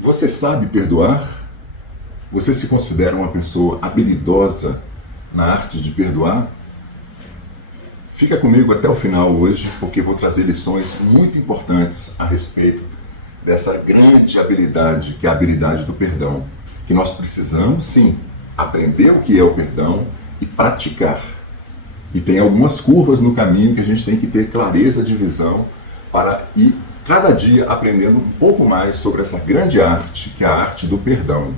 Você sabe perdoar? Você se considera uma pessoa habilidosa na arte de perdoar? Fica comigo até o final hoje, porque vou trazer lições muito importantes a respeito dessa grande habilidade, que é a habilidade do perdão, que nós precisamos, sim, aprender o que é o perdão e praticar. E tem algumas curvas no caminho que a gente tem que ter clareza de visão para ir cada dia aprendendo um pouco mais sobre essa grande arte, que é a arte do perdão.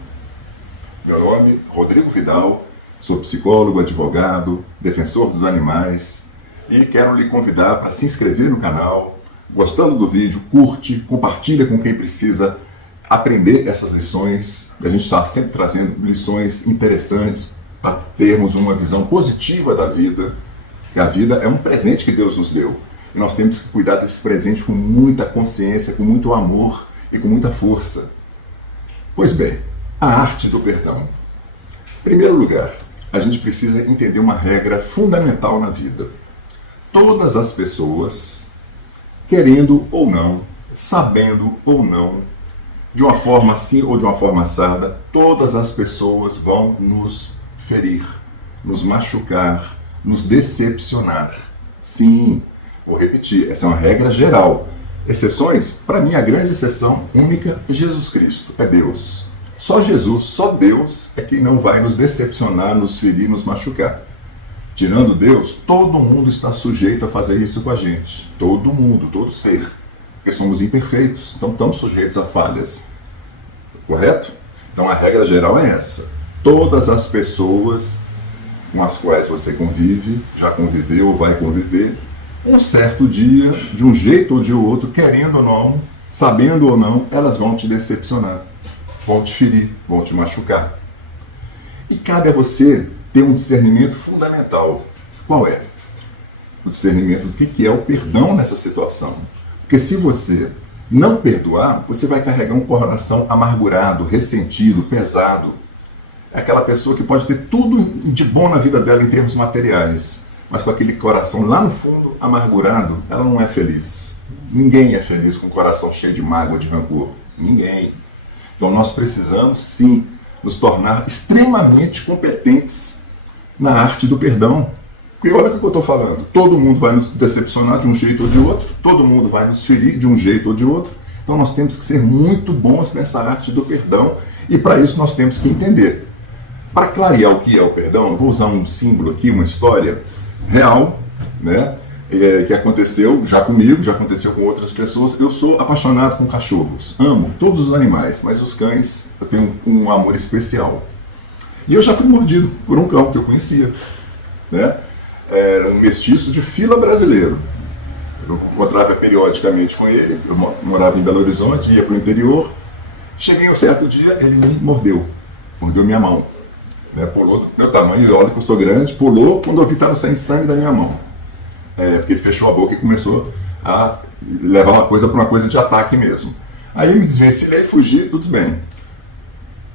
Meu nome é Rodrigo Vidal, sou psicólogo, advogado, defensor dos animais e quero lhe convidar para se inscrever no canal. Gostando do vídeo, curte, compartilha com quem precisa aprender essas lições. A gente está sempre trazendo lições interessantes para termos uma visão positiva da vida, que a vida é um presente que Deus nos deu. E nós temos que cuidar desse presente com muita consciência, com muito amor e com muita força. Pois bem, a arte do perdão. Em primeiro lugar, a gente precisa entender uma regra fundamental na vida. Todas as pessoas, querendo ou não, sabendo ou não, de uma forma assim ou de uma forma assada, todas as pessoas vão nos ferir, nos machucar, nos decepcionar. Sim, vou repetir, essa é uma regra geral. Exceções, para mim a grande exceção única é Jesus Cristo, é Deus. Só Jesus, só Deus é quem não vai nos decepcionar, nos ferir, nos machucar. Tirando Deus, todo mundo está sujeito a fazer isso com a gente. Todo mundo, todo ser. Porque somos imperfeitos, então estamos sujeitos a falhas. Correto? Então a regra geral é essa. Todas as pessoas com as quais você convive, já conviveu ou vai conviver, um certo dia, de um jeito ou de outro, querendo ou não, sabendo ou não, elas vão te decepcionar, vão te ferir, vão te machucar. E cabe a você ter um discernimento fundamental. Qual é? O discernimento do que é o perdão nessa situação. Porque se você não perdoar, você vai carregar um coração amargurado, ressentido, pesado. É aquela pessoa que pode ter tudo de bom na vida dela em termos materiais, mas com aquele coração lá no fundo amargurado, ela não é feliz. Ninguém é feliz com o coração cheio de mágoa, de rancor. Ninguém. Então nós precisamos sim nos tornar extremamente competentes na arte do perdão. Porque olha o que eu estou falando. Todo mundo vai nos decepcionar de um jeito ou de outro, todo mundo vai nos ferir de um jeito ou de outro. Então nós temos que ser muito bons nessa arte do perdão e para isso nós temos que entender. Para clarear o que é o perdão, eu vou usar um símbolo aqui, uma história real, né? Que aconteceu já comigo, já aconteceu com outras pessoas. Eu sou apaixonado com cachorros, amo todos os animais, mas os cães eu tenho um amor especial. E eu já fui mordido por um cão que eu conhecia, né? Era um mestiço de fila brasileiro. Eu encontrava periodicamente com ele, eu morava em Belo Horizonte, ia para o interior. Cheguei um certo dia, ele me mordeu minha mão. Né? Pulou do meu tamanho, olha que eu sou grande, pulou quando eu vi que estava saindo sangue da minha mão. Porque ele fechou a boca e começou a levar uma coisa para uma coisa de ataque mesmo. Aí eu me desvencilhei, fugi, tudo bem.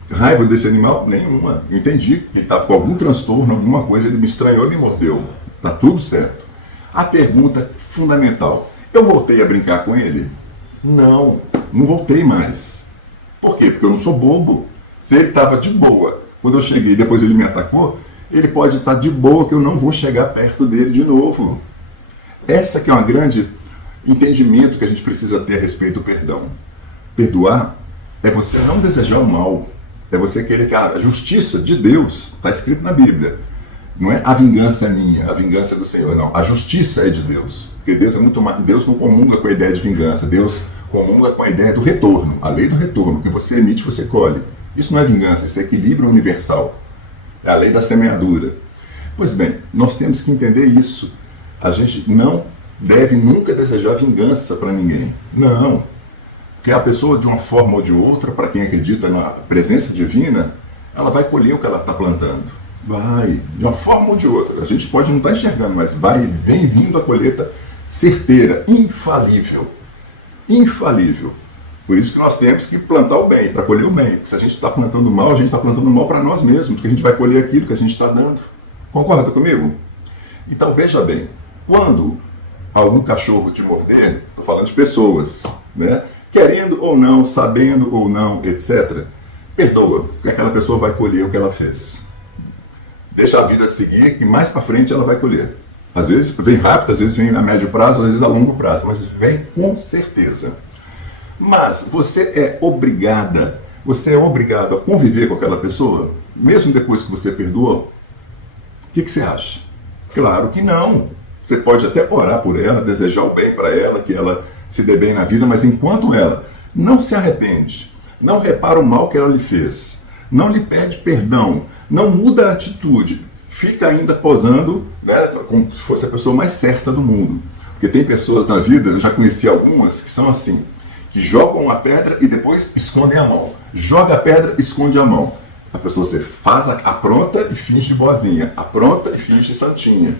Raiva desse animal? Nenhuma. Eu entendi que ele estava com algum transtorno, alguma coisa, ele me estranhou e me mordeu. Tá tudo certo. A pergunta fundamental, eu voltei a brincar com ele? Não, não voltei mais. Por quê? Porque eu não sou bobo. Se ele estava de boa, quando eu cheguei e depois ele me atacou, ele pode estar de boa que eu não vou chegar perto dele de novo. Essa que é um grande entendimento que a gente precisa ter a respeito do perdão. Perdoar é você não desejar o mal. É você querer que a justiça de Deus, está escrito na Bíblia, não é a vingança é minha, a vingança é do Senhor, não. A justiça é de Deus. Porque Deus é muito mais. Deus não comunga com a ideia de vingança, Deus comunga com a ideia do retorno, a lei do retorno, que você emite, você colhe. Isso não é vingança, isso é equilíbrio universal. É a lei da semeadura. Pois bem, nós temos que entender isso. A gente não deve nunca desejar vingança para ninguém. Não. Porque a pessoa, de uma forma ou de outra, para quem acredita na presença divina, ela vai colher o que ela está plantando. Vai, de uma forma ou de outra. A gente pode não estar enxergando, mas vem vindo a colheita certeira, infalível. Infalível. Por isso que nós temos que plantar o bem, para colher o bem. Porque se a gente está plantando mal, a gente está plantando mal para nós mesmos, porque a gente vai colher aquilo que a gente está dando. Concorda comigo? Então veja bem, quando algum cachorro te morder, estou falando de pessoas, né? querendo ou não, sabendo ou não, etc., perdoa, porque aquela pessoa vai colher o que ela fez. Deixa a vida seguir, que mais para frente ela vai colher. Às vezes vem rápido, às vezes vem a médio prazo, às vezes a longo prazo, mas vem com certeza. Mas você é obrigado a conviver com aquela pessoa, mesmo depois que você perdoou? O que você acha? Claro que não. Você pode até orar por ela, desejar o bem para ela, que ela se dê bem na vida, mas enquanto ela não se arrepende, não repara o mal que ela lhe fez, não lhe pede perdão, não muda a atitude, fica ainda posando, né, como se fosse a pessoa mais certa do mundo. Porque tem pessoas na vida, eu já conheci algumas, que são assim, que jogam a pedra e depois escondem a mão. Joga a pedra, esconde a mão. A pessoa você faz, apronta e finge boazinha, apronta e finge santinha.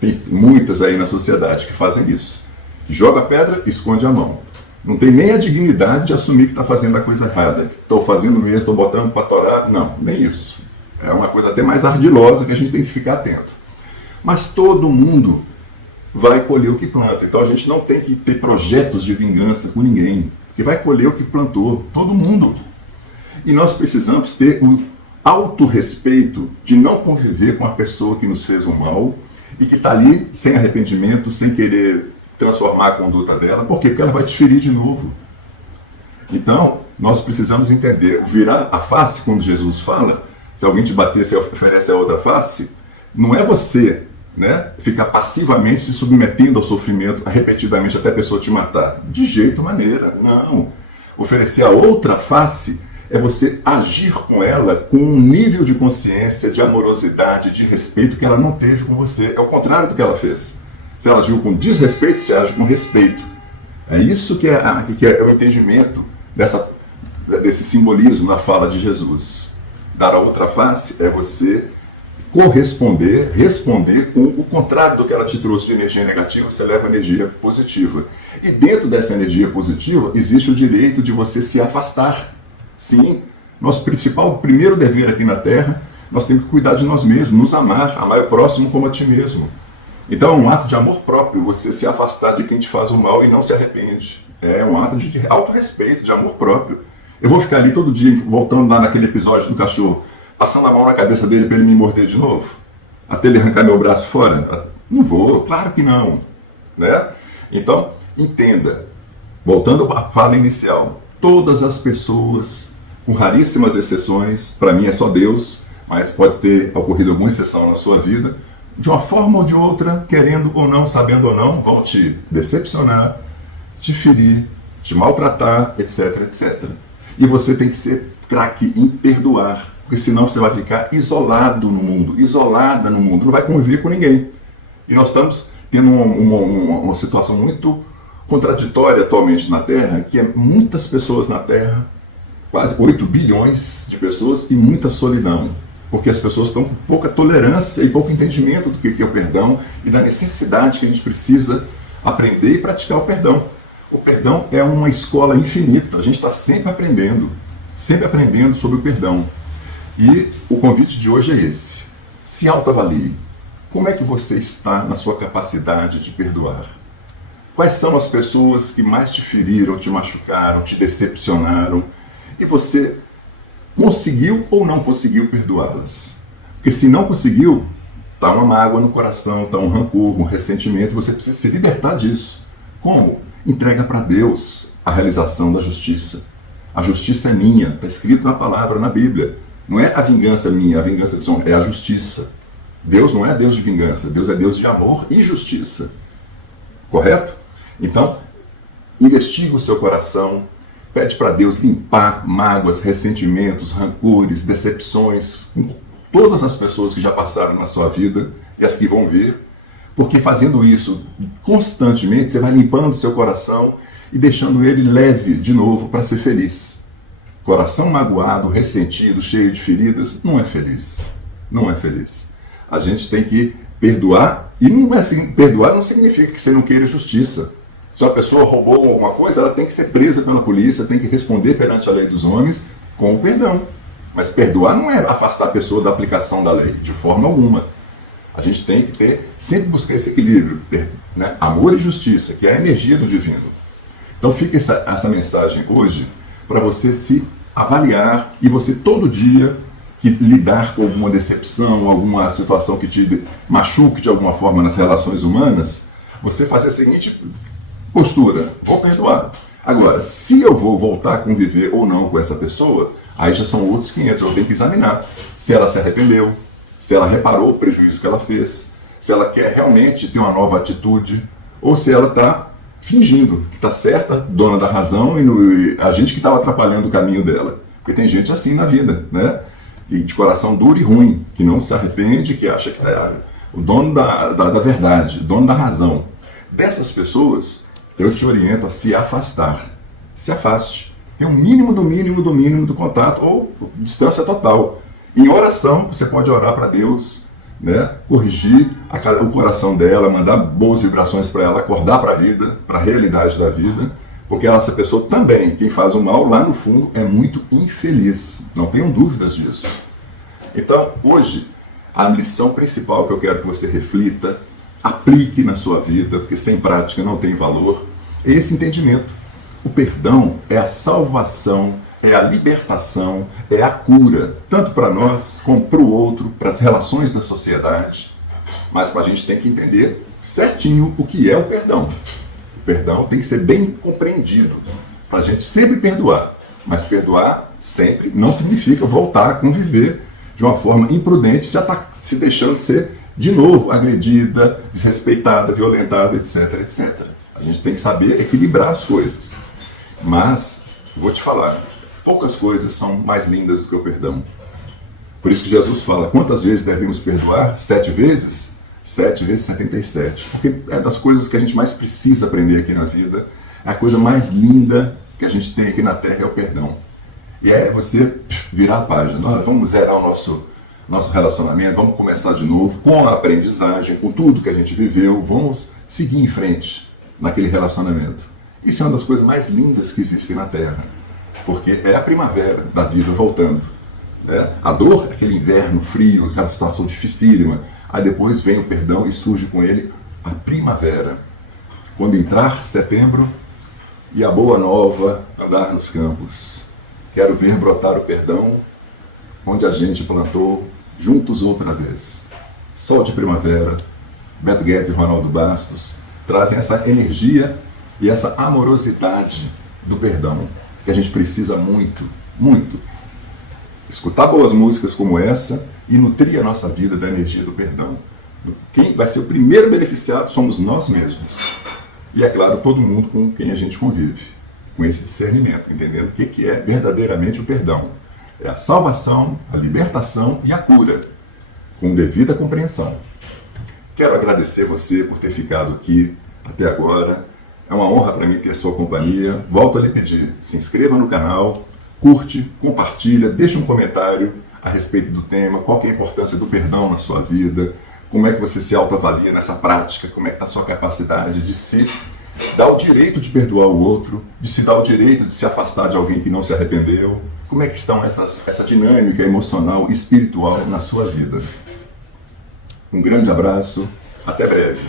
Tem muitas aí na sociedade que fazem isso. Que joga a pedra, esconde a mão. Não tem nem a dignidade de assumir que está fazendo a coisa errada. Que estou fazendo mesmo, estou botando para torar. Não, nem isso. É uma coisa até mais ardilosa que a gente tem que ficar atento. Mas todo mundo vai colher o que planta. Então a gente não tem que ter projetos de vingança com ninguém. Porque vai colher o que plantou. Todo mundo. E nós precisamos ter o autorrespeito de não conviver com a pessoa que nos fez o mal e que está ali sem arrependimento, sem querer transformar a conduta dela. Por quê? Porque ela vai te ferir de novo. Então, nós precisamos entender, virar a face, quando Jesus fala, se alguém te bater, você oferece a outra face, não é você, né, ficar passivamente se submetendo ao sofrimento repetidamente até a pessoa te matar. De jeito maneira, não. Oferecer a outra face é você agir com ela com um nível de consciência, de amorosidade, de respeito que ela não teve com você. É o contrário do que ela fez. Se ela agiu com desrespeito, você age com respeito. É isso que é o entendimento desse simbolismo na fala de Jesus. Dar a outra face é você responder com o contrário do que ela te trouxe de energia negativa, você leva energia positiva. E dentro dessa energia positiva, existe o direito de você se afastar. Sim, nosso primeiro dever aqui na Terra, nós temos que cuidar de nós mesmos, nos amar o próximo como a ti mesmo. Então é um ato de amor próprio, você se afastar de quem te faz o mal e não se arrepende. É um ato de autorrespeito, de amor próprio. Eu vou ficar ali todo dia, voltando lá naquele episódio do cachorro, passando a mão na cabeça dele para ele me morder de novo? Até ele arrancar meu braço fora? Não vou, claro que não. Né? Então, entenda, voltando à fala inicial, todas as pessoas, com raríssimas exceções, para mim é só Deus, mas pode ter ocorrido alguma exceção na sua vida, de uma forma ou de outra, querendo ou não, sabendo ou não, vão te decepcionar, te ferir, te maltratar, etc, etc. E você tem que ser craque em perdoar, porque senão você vai ficar isolado no mundo, isolada no mundo, não vai conviver com ninguém. E nós estamos tendo uma situação muito contraditória atualmente na Terra, que é muitas pessoas na Terra, quase 8 bilhões de pessoas e muita solidão. Porque as pessoas estão com pouca tolerância e pouco entendimento do que é o perdão e da necessidade que a gente precisa aprender e praticar o perdão. O perdão é uma escola infinita, a gente está sempre aprendendo sobre o perdão. E o convite de hoje é esse: se autoavalie. Como é que você está na sua capacidade de perdoar? Quais são as pessoas que mais te feriram, te machucaram, te decepcionaram? E você conseguiu ou não conseguiu perdoá-las? Porque se não conseguiu, está uma mágoa no coração, está um rancor, um ressentimento, você precisa se libertar disso. Como? Entrega para Deus a realização da justiça. A justiça é minha, está escrito na palavra, na Bíblia. Não é a vingança minha, a vingança de São, é a justiça. Deus não é Deus de vingança, Deus é Deus de amor e justiça. Correto? Então, investiga o seu coração, pede para Deus limpar mágoas, ressentimentos, rancores, decepções, com todas as pessoas que já passaram na sua vida e as que vão vir, porque fazendo isso constantemente, você vai limpando o seu coração e deixando ele leve de novo para ser feliz. Coração magoado, ressentido, cheio de feridas, não é feliz. Não é feliz. A gente tem que perdoar, e não é assim, perdoar não significa que você não queira justiça. Se uma pessoa roubou alguma coisa, ela tem que ser presa pela polícia, tem que responder perante a lei dos homens com o perdão. Mas perdoar não é afastar a pessoa da aplicação da lei, de forma alguma. A gente tem que sempre buscar esse equilíbrio, né? Amor e justiça, que é a energia do divino. Então fica essa mensagem hoje para você se avaliar e você todo dia que lidar com alguma decepção, alguma situação que te machuque de alguma forma nas relações humanas, você fazer a seguinte postura: vou perdoar. Agora, se eu vou voltar a conviver ou não com essa pessoa, aí já são outros 500. Eu tenho que examinar se ela se arrependeu, se ela reparou o prejuízo que ela fez, se ela quer realmente ter uma nova atitude, ou se ela está fingindo que está certa, dona da razão, e a gente que estava atrapalhando o caminho dela. Porque tem gente assim na vida, né? E de coração duro e ruim, que não se arrepende, que acha que é o dono da verdade, o dono da razão. Dessas pessoas, eu te oriento a se afastar. Se afaste. Tem um mínimo do contato, ou distância total. Em oração, você pode orar para Deus, né? Corrigir o coração dela, mandar boas vibrações para ela, acordar para a vida, para a realidade da vida, porque essa pessoa também, quem faz o mal lá no fundo, é muito infeliz. Não tenham dúvidas disso. Então, hoje, a lição principal que eu quero que você reflita, aplique na sua vida, porque sem prática não tem valor, é esse entendimento. O perdão é a salvação, é a libertação, é a cura, tanto para nós como para o outro, para as relações da sociedade. Mas a gente tem que entender certinho o que é o perdão. O perdão tem que ser bem compreendido, para a gente sempre perdoar. Mas perdoar sempre não significa voltar a conviver de uma forma imprudente, se deixando de ser, de novo, agredida, desrespeitada, violentada, etc, etc. A gente tem que saber equilibrar as coisas. Mas, vou te falar, poucas coisas são mais lindas do que o perdão. Por isso que Jesus fala, quantas vezes devemos perdoar? 7 vezes? 7 vezes 77. Porque é das coisas que a gente mais precisa aprender aqui na vida. A coisa mais linda que a gente tem aqui na Terra é o perdão. E é você virar a página. Olha, vamos zerar o nosso relacionamento, vamos começar de novo com a aprendizagem, com tudo que a gente viveu, vamos seguir em frente naquele relacionamento. Isso é uma das coisas mais lindas que existem na Terra, porque é a primavera da vida voltando. Né? A dor é aquele inverno frio, aquela situação dificílima, aí depois vem o perdão e surge com ele a primavera. Quando entrar setembro e a boa nova andar nos campos, quero ver brotar o perdão onde a gente plantou juntos outra vez. Sol de primavera, Beto Guedes e Ronaldo Bastos trazem essa energia e essa amorosidade do perdão, que a gente precisa muito, muito. Escutar boas músicas como essa e nutrir a nossa vida da energia do perdão. Quem vai ser o primeiro beneficiado somos nós mesmos. E é claro, todo mundo com quem a gente convive, com esse discernimento, entendendo o que é verdadeiramente o perdão. É a salvação, a libertação e a cura, com devida compreensão. Quero agradecer você por ter ficado aqui até agora. É uma honra para mim ter a sua companhia. Volto a lhe pedir, se inscreva no canal, curte, compartilha, deixa um comentário a respeito do tema, qual que é a importância do perdão na sua vida, como é que você se autoavalia nessa prática, como é que está a sua capacidade de se dar o direito de perdoar o outro, de se dar o direito de se afastar de alguém que não se arrependeu, como é que estão essa dinâmica emocional e espiritual na sua vida. Um grande abraço, até breve.